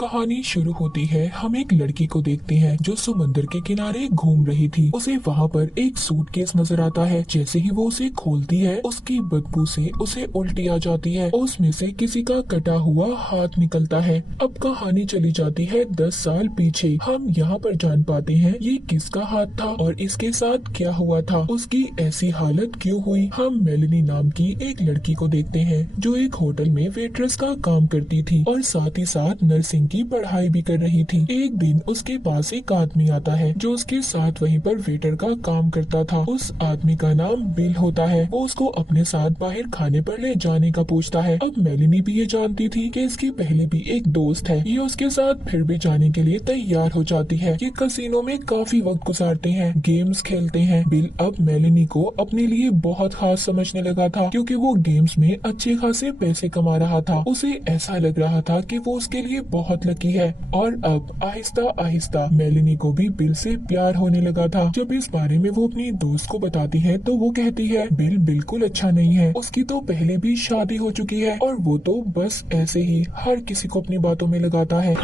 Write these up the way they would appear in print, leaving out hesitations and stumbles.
कहानी शुरू होती है। हम एक लड़की को देखते हैं जो समुद्र के किनारे घूम रही थी। उसे वहाँ पर एक सूटकेस नजर आता है। जैसे ही वो उसे खोलती है उसकी बदबू से उसे उल्टी आ जाती है और उसमें से किसी का कटा हुआ हाथ निकलता है। अब कहानी चली जाती है 10 साल पीछे। हम यहाँ पर जान पाते हैं ये किसका हाथ था और इसके साथ क्या हुआ था, उसकी ऐसी हालत क्यों हुई। हम मेलिनी नाम की एक लड़की को देखते हैं जो एक होटल में वेट्रेस का काम करती थी और साथ ही साथ नर्सिंग की पढ़ाई भी कर रही थी। एक दिन उसके पास एक आदमी आता है जो उसके साथ वहीं पर वेटर का काम करता था। उस आदमी का नाम बिल होता है। वो उसको अपने साथ बाहर खाने पर ले जाने का पूछता है। अब मेलिनी भी ये जानती थी कि इसकी पहले भी एक दोस्त है। ये उसके साथ फिर भी जाने के लिए तैयार हो जाती है। ये कसिनो में काफी वक्त गुजारते हैं, गेम्स खेलते हैं। बिल अब मेलिनी को अपने लिए बहुत खास समझने लगा था क्योंकि वो गेम्स में अच्छे खासे पैसे कमा रहा था। उसे ऐसा लग रहा था कि वो उसके लिए बहुत लकी है। और अब आहिस्ता आहिस्ता मेलिनी को भी बिल से प्यार होने लगा था। जब इस बारे में वो अपनी दोस्त को बताती है तो वो कहती है बिल बिल्कुल अच्छा नहीं है, उसकी तो पहले भी शादी हो चुकी है और वो तो बस ऐसे ही हर किसी को अपनी बातों में लगाता है।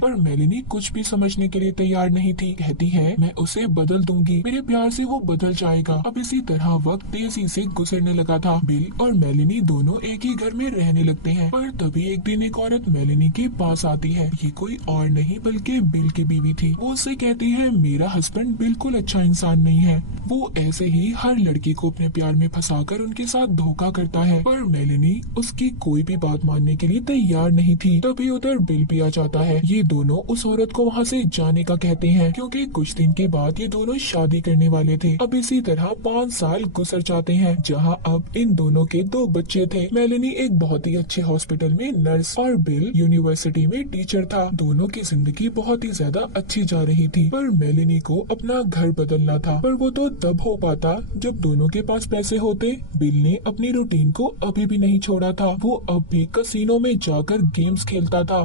पर मेलिनी कुछ भी समझने के लिए तैयार नहीं थी। कहती है मैं उसे बदल दूंगी, मेरे प्यार से वो बदल जाएगा। अब इसी तरह वक्त तेजी से गुजरने लगा था। बिल और मेलिनी दोनों एक ही घर में रहने लगते हैं। पर तभी एक दिन एक औरत मेलिनी के पास आती है। ये कोई और नहीं बल्कि बिल की बीवी थी। वो उससे कहती है मेरा हस्बैंड बिल्कुल अच्छा इंसान नहीं है, वो ऐसे ही हर लड़की को अपने प्यार में फंसाकर उनके साथ धोखा करता है। पर मेलिनी उसकी कोई भी बात मानने के लिए तैयार नहीं थी। तभी उधर बिल भी आ जाता है। ये दोनों उस औरत को वहाँ से जाने का कहते हैं क्योंकि कुछ दिन के बाद ये दोनों शादी करने वाले थे। अब इसी तरह 5 साल गुजर जाते हैं जहाँ अब इन दोनों के 2 बच्चे थे। मेलिनी एक बहुत ही अच्छे हॉस्पिटल में नर्स और बिल यूनिवर्सिटी में टीचर था। दोनों की जिंदगी बहुत ही ज्यादा अच्छी जा रही थी। पर मेलिनी को अपना घर बदलना था, पर वो तो तब हो पाता जब दोनों के पास पैसे होते। बिल ने अपनी रूटीन को अभी भी नहीं छोड़ा था। वो अब भी कसिनो में जाकर गेम्स खेलता था।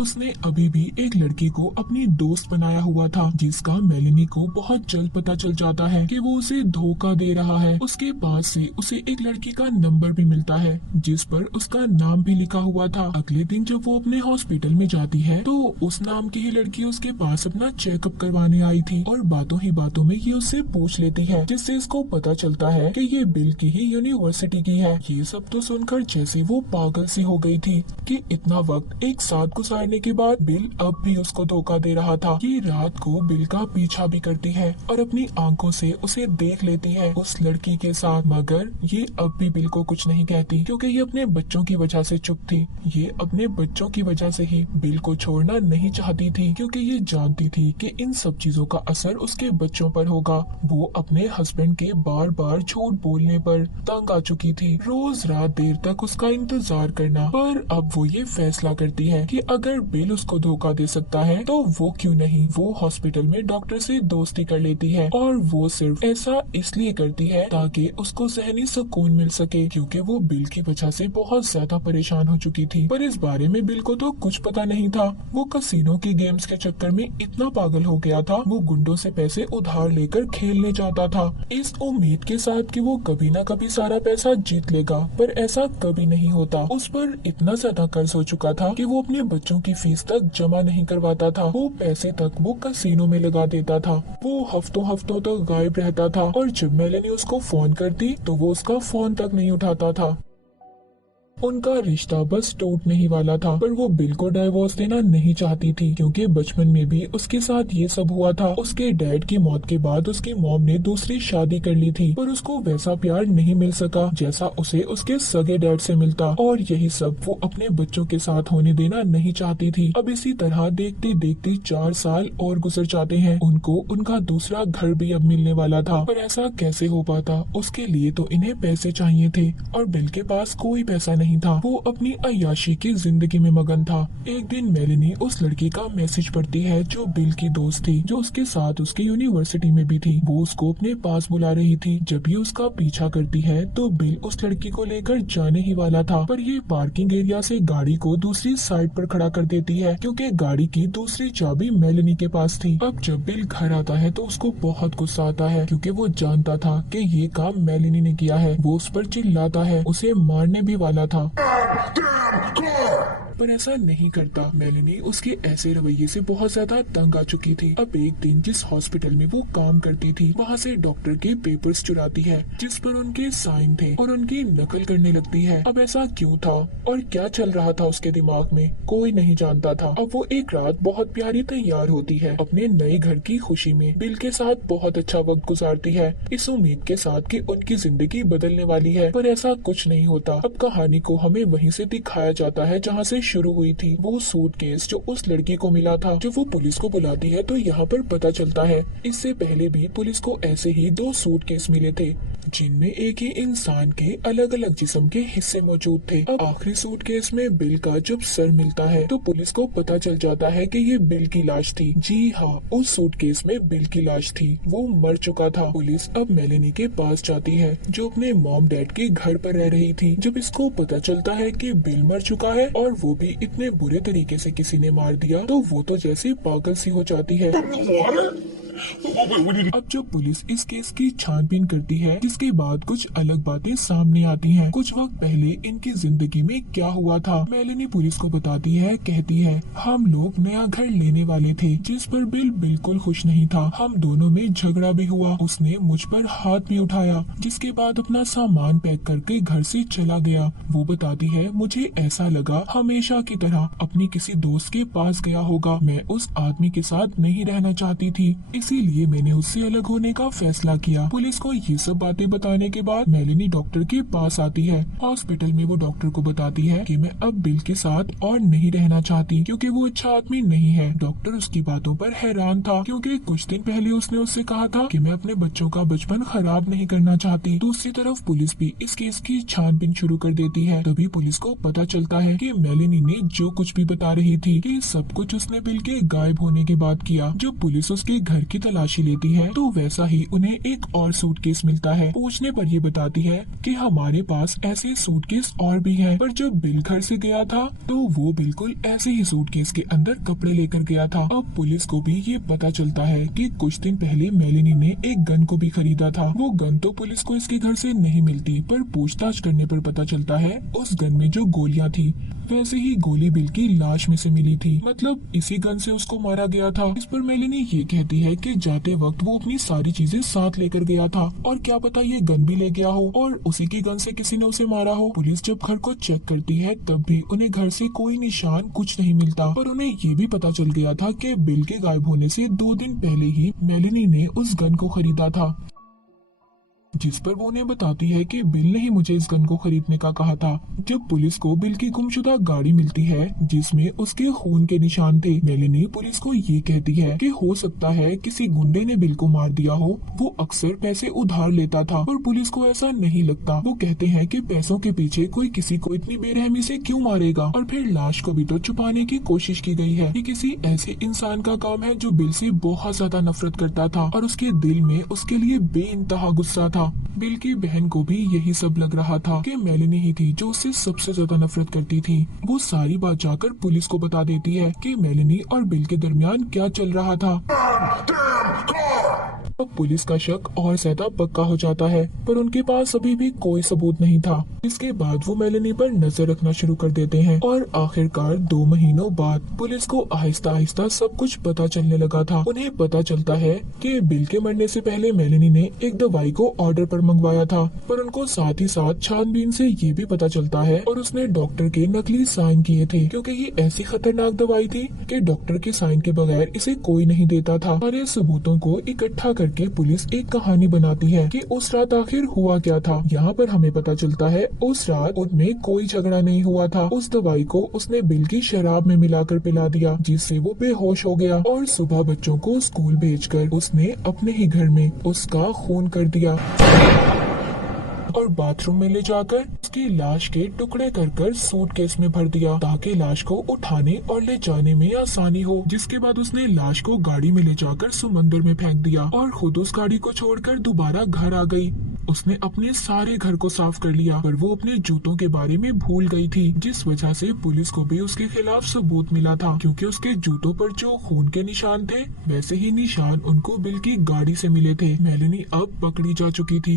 उसने अभी भी एक लड़की को अपनी दोस्त बनाया हुआ था जिसका मेलिनी को बहुत जल्द पता चल जाता है कि वो उसे धोखा दे रहा है। उसके पास से उसे एक लड़की का नंबर भी मिलता है जिस पर उसका नाम भी लिखा हुआ था। अगले दिन जब वो अपने हॉस्पिटल में जाती है तो उस नाम की ही लड़की उसके पास अपना चेकअप करवाने आई थी और बातों ही बातों में ये उससे पूछ लेती है जिससे इसको पता चलता है कि ये बिल की ही यूनिवर्सिटी की है। ये सब तो सुनकर जैसे वो पागल सी हो गई थी कि इतना वक्त एक साथ गुजारने के बाद बिल अब भी उसको धोखा दे रहा था। ये रात को बिल का पीछा भी करती है और अपनी आंखों से उसे देख लेती है उस लड़की के साथ। मगर ये अब भी बिल को कुछ नहीं कहती क्योंकि ये अपने बच्चों की वजह से चुप थी। ये अपने बच्चों की वजह से ही बिल को छोड़ना नहीं चाहती थी क्योंकि ये जानती थी कि इन सब चीजों का असर उसके बच्चों पर होगा। वो अपने हस्बैंड के बार बार झूठ बोलने पर तंग आ चुकी थी, रोज रात देर तक उसका इंतजार करना। पर अब वो ये फैसला करती है कि अगर बिल उसको धोखा दे सकता है तो वो क्यों नहीं। वो हॉस्पिटल में डॉक्टर से दोस्ती कर लेती है और वो सिर्फ ऐसा इसलिए करती है ताकि उसको ज़हनी सुकून मिल सके क्योंकि वो बिल की वजह से बहुत ज्यादा परेशान हो चुकी थी। पर इस बारे में बिल को तो कुछ पता नहीं था। वो कसिनो के गेम्स के चक्कर में इतना पागल हो गया था, वो गुंडों से पैसे उधार लेकर खेलने जाता था इस उम्मीद के साथ कि वो कभी ना कभी सारा पैसा जीत लेगा। पर ऐसा कभी नहीं होता। उस पर इतना ज्यादा कर्ज हो चुका था कि वो अपने बच्चों की फीस तक जमा नहीं करवाता था। वो पैसे तक वो कसिनो में लगा देता था। वो हफ्तों हफ्तों तक गायब रहता था और जब मेलिनी उसको फोन करती तो वो उसका फोन तक नहीं उठाता था। उनका रिश्ता बस टूटने ही वाला था। पर वो बिल को डाइवोर्स देना नहीं चाहती थी क्योंकि बचपन में भी उसके साथ ये सब हुआ था। उसके डैड की मौत के बाद उसकी मॉम ने दूसरी शादी कर ली थी पर उसको वैसा प्यार नहीं मिल सका जैसा उसे उसके सगे डैड से मिलता और यही सब वो अपने बच्चों के साथ होने देना नहीं चाहती थी। अब इसी तरह देखते देखते 4 साल और गुजर जाते हैं। उनको उनका दूसरा घर भी अब मिलने वाला था। पर ऐसा कैसे हो पाता, उसके लिए तो इन्हें पैसे चाहिए थे और बिल के पास कोई पैसा नहीं था। वो अपनी अय्याशी की जिंदगी में मगन था। एक दिन मेलिनी उस लड़की का मैसेज पढ़ती है जो बिल की दोस्त थी, जो उसके साथ उसकी यूनिवर्सिटी में भी थी। वो उसको अपने पास बुला रही थी। जब ये उसका पीछा करती है तो बिल उस लड़की को लेकर जाने ही वाला था पर ये पार्किंग एरिया से गाड़ी को दूसरी साइड पर खड़ा कर देती है क्योंकि गाड़ी की दूसरी चाबी मेलिनी के पास थी। अब जब बिल घर आता है तो उसको बहुत गुस्सा आता है क्योंकि वो जानता था कि ये काम मेलिनी ने किया है। वो उस पर चिल्लाता है, उसे मारने भी वाला था। पर ऐसा नहीं करता। मेलेनी उसके ऐसे रवैये से बहुत ज्यादा तंग आ चुकी थी। अब एक दिन जिस हॉस्पिटल में वो काम करती थी वहाँ से डॉक्टर के पेपर्स चुराती है जिस पर उनके साइन थे और उनकी नकल करने लगती है। अब ऐसा क्यों था और क्या चल रहा था उसके दिमाग में कोई नहीं जानता था। अब वो एक रात बहुत प्यारी तैयार होती है अपने नए घर की खुशी में, बिल के साथ बहुत अच्छा वक्त गुजारती है इस उम्मीद के साथ कि उनकी जिंदगी बदलने वाली है, पर ऐसा कुछ नहीं होता। अब कहानी को हमें वहीं से दिखाया जाता है जहाँ से शुरू हुई थी। वो सूटकेस जो उस लड़की को मिला था, जब वो पुलिस को बुलाती है तो यहाँ पर पता चलता है इससे पहले भी पुलिस को ऐसे ही 2 सूटकेस मिले थे जिनमें एक ही इंसान के अलग अलग जिस्म के हिस्से मौजूद थे। अब आखिरी सूटकेस में बिल का जब सर मिलता है तो पुलिस को पता चल जाता है कि ये बिल की लाश थी। जी हाँ, उस सूटकेस में बिल की लाश थी, वो मर चुका था। पुलिस अब मेलेनी के पास जाती है जो अपने मॉम डैड के घर पर रह रही थी। जब इसको पता चलता है कि बिल मर चुका है और वो भी इतने बुरे तरीके से किसी ने मार दिया, तो वो तो जैसी पागल सी हो जाती है। अब जब पुलिस इस केस की छानबीन करती है जिसके बाद कुछ अलग बातें सामने आती हैं। कुछ वक्त पहले इनकी जिंदगी में क्या हुआ था मेलेनी पुलिस को बताती है। कहती है हम लोग नया घर लेने वाले थे जिस पर बिल बिल्कुल खुश नहीं था। हम दोनों में झगड़ा भी हुआ, उसने मुझ पर हाथ भी उठाया जिसके बाद अपना सामान पैक करके घर से चला गया। वो बताती है मुझे ऐसा लगा हमेशा की तरह अपनी किसी दोस्त के पास गया होगा। मैं उस आदमी के साथ नहीं रहना चाहती थी, इसीलिए मैंने उससे अलग होने का फैसला किया। पुलिस को ये सब बातें बताने के बाद मेलेनी डॉक्टर के पास आती है। हॉस्पिटल में वो डॉक्टर को बताती है कि मैं अब बिल के साथ और नहीं रहना चाहती क्योंकि वो अच्छा आदमी नहीं है। डॉक्टर उसकी बातों पर हैरान था क्योंकि कुछ दिन पहले उसने उससे कहा था कि मैं अपने बच्चों का बचपन खराब नहीं करना चाहती। दूसरी तरफ पुलिस भी इस केस की छानबीन शुरू कर देती है। तभी पुलिस को पता चलता है कि मेलेनी ने जो कुछ भी बता रही थी कि सब कुछ उसने बिल के गायब होने के बाद किया। जब पुलिस उसके घर की तलाशी लेती है तो वैसा ही उन्हें एक और सूटकेस मिलता है। पूछने पर ये बताती है कि हमारे पास ऐसे सूटकेस और भी हैं, पर जब बिल घर से गया था तो वो बिल्कुल ऐसे ही सूटकेस के अंदर कपड़े लेकर गया था। अब पुलिस को भी ये पता चलता है कि कुछ दिन पहले मेलेनी ने एक गन को भी खरीदा था। वो गन तो पुलिस को इसके घर से नहीं मिलती, पर पूछताछ करने पर पता चलता है उस गन में जो गोलियां थी वैसे ही गोली बिल की लाश में से मिली थी, मतलब इसी गन से उसको मारा गया था। इस पर मेलेनी ये कहती है कि जाते वक्त वो अपनी सारी चीजें साथ लेकर गया था और क्या पता ये गन भी ले गया हो और उसी की गन से किसी ने उसे मारा हो। पुलिस जब घर को चेक करती है तब भी उन्हें घर से कोई निशान कुछ नहीं मिलता, पर उन्हें ये भी पता चल गया था कि बिल के गायब होने से 2 दिन पहले ही मेलेनी ने उस गन को खरीदा था, जिस पर वो उन्हें बताती है कि बिल ने ही मुझे इस गन को खरीदने का कहा था। जब पुलिस को बिल की गुमशुदा गाड़ी मिलती है जिसमें उसके खून के निशान थे, मेलेनी पुलिस को ये कहती है कि हो सकता है किसी गुंडे ने बिल को मार दिया हो। वो अक्सर पैसे उधार लेता था पर पुलिस को ऐसा नहीं लगता। वो कहते हैं कि पैसों के पीछे कोई किसी को इतनी बेरहमी से क्यों मारेगा, और फिर लाश को भी तो छुपाने की कोशिश की गई है। ये किसी ऐसे इंसान का काम है जो बिल से बहुत ज्यादा नफरत करता था और उसके दिल में उसके लिए बेइंतहा गुस्सा था। बिल की बहन को भी यही सब लग रहा था कि मेलेनी ही थी जो उससे सबसे ज्यादा नफरत करती थी। वो सारी बात जाकर पुलिस को बता देती है कि मेलेनी और बिल के दरमियान क्या चल रहा था। अब पुलिस का शक और ज्यादा पक्का हो जाता है, पर उनके पास अभी भी कोई सबूत नहीं था। इसके बाद वो मेलेनी पर नजर रखना शुरू कर देते हैं और आखिरकार 2 महीनों बाद पुलिस को आहिस्ता आहिस्ता सब कुछ पता चलने लगा था। उन्हें पता चलता है कि बिल के मरने से पहले मेलेनी ने एक दवाई को ऑर्डर पर मंगवाया था, पर उनको साथ ही साथ छानबीन से ये भी पता चलता है और उसने डॉक्टर के नकली साइन किए थे क्योंकि ये ऐसी खतरनाक दवाई थी कि डॉक्टर के साइन के बगैर इसे कोई नहीं देता था। सारे सबूतों को इकट्ठा करके पुलिस एक कहानी बनाती है कि उस रात आखिर हुआ क्या था। यहाँ पर हमें पता चलता है उस रात उनमें कोई झगड़ा नहीं हुआ था। उस दवाई को उसने बिल की शराब में मिलाकर पिला दिया जिससे वो बेहोश हो गया और सुबह बच्चों को स्कूल भेजकर उसने अपने ही घर में उसका खून कर दिया और बाथरूम में ले जाकर उसकी लाश के टुकड़े कर सूटकेस में भर दिया ताकि लाश को उठाने और ले जाने में आसानी हो। जिसके बाद उसने लाश को गाड़ी में ले जाकर समंदर में फेंक दिया और खुद उस गाड़ी को छोड़कर दोबारा घर आ गई। उसने अपने सारे घर को साफ कर लिया, पर वो अपने जूतों के बारे में भूल गई थी, जिस वजह से पुलिस को भी उसके खिलाफ सबूत मिला था क्योंकि उसके जूतों पर जो खून के निशान थे वैसे ही निशान उनको बिल की गाड़ी से मिले थे। मेलेनी अब पकड़ी जा चुकी थी।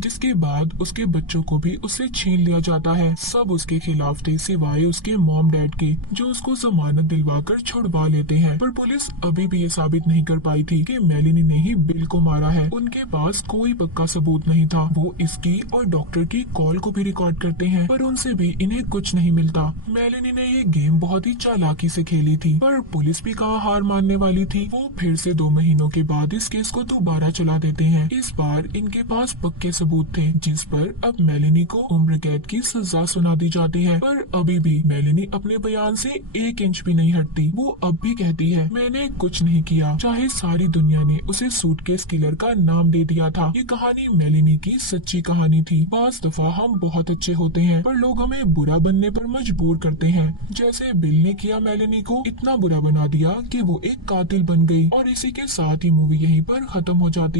जिसके बाद उसके बच्चों को भी उससे छीन लिया जाता है। सब उसके खिलाफ थे सिवाय उसके मॉम डैड के, जो उसको जमानत दिलवाकर छुड़वा लेते हैं। पर पुलिस अभी भी ये साबित नहीं कर पाई थी कि मेलिनी ने ही बिल को मारा है। उनके पास कोई पक्का सबूत नहीं था। वो इसकी और डॉक्टर की कॉल को भी रिकॉर्ड करते हैं, पर उनसे भी इन्हें कुछ नहीं मिलता। मेलिनी ने ये गेम बहुत ही चालाकी से खेली थी, पर पुलिस भी कहाँ हार मानने वाली थी। वो फिर से 2 महीनों के बाद इस केस को दोबारा चला देते हैं। इस बार इनके पास पक्के सबूत थे, जिस पर अब मेलिनी को उम्र कैद की सजा सुना दी जाती है। पर अभी भी मेलिनी अपने बयान से 1 इंच भी नहीं हटती। वो अब भी कहती है, मैंने कुछ नहीं किया, चाहे सारी दुनिया ने उसे सूटकेस किलर का नाम दे दिया था। ये कहानी मेलिनी की सच्ची कहानी थी। बाज़ दफा हम बहुत अच्छे होते हैं, पर लोग हमें बुरा बनने पर मजबूर करते हैं, जैसे बिल ने किया। मेलिनी को इतना बुरा बना दिया कि वो एक कातिल बन गई। और इसी के साथ ही मूवी यहीं पर खत्म हो जाती।